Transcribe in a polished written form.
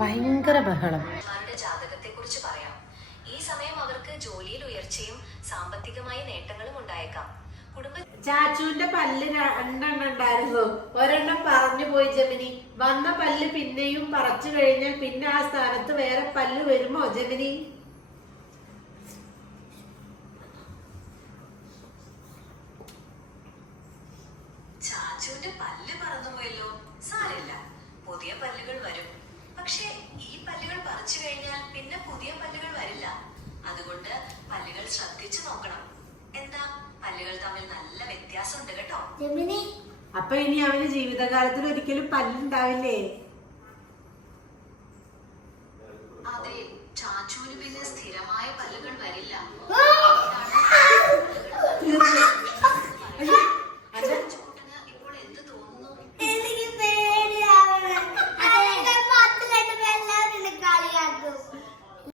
ഭയങ്കര ബഹളം. ജാതകത്തെ കുറിച്ച് പറയാം. ഈ സമയം അവർക്ക് ജോലിയിൽ ഉയർച്ചയും സാമ്പത്തികമായ നേട്ടങ്ങളും ഉണ്ടായേക്കാം. ചാച്ചുവിന്റെ പല്ല് രണ്ടെണ്ണം ഉണ്ടായിരുന്നു, ഒരെണ്ണം പറഞ്ഞു പോയി ജമിനി. വന്ന പല്ല് പിന്നെയും പറിച്ചു കഴിഞ്ഞാൽ പിന്നെ ആ സ്ഥാനത്ത് വേറെ പല്ല് വരുമോ ജമിനി? ചാച്ചുവിന്റെ പല്ല് പറന്നുപോയല്ലോ. സാരമില്ല, പുതിയ പല്ലുകൾ വരും. പക്ഷേ ഈ പല്ലുകൾ പറിച്ചു കഴിഞ്ഞാൽ പിന്നെ പുതിയ പല്ലുകൾ വരില്ല. അതുകൊണ്ട് പല്ലുകൾ ശ്രദ്ധിച്ചു നോക്കണം. എന്താ, പല്ലുകൾ തമ്മിൽ നല്ല വ്യത്യാസമുണ്ട് കേട്ടോ. അപ്പൊ ഇനി അവന് ജീവിതകാലത്തിൽ ഒരിക്കലും പല്ലുണ്ടാവില്ലേ? അതെ, ചാച്ചുവിന് പിന്നെ സ്ഥിരമായ പല്ലുകൾ വരില്ല.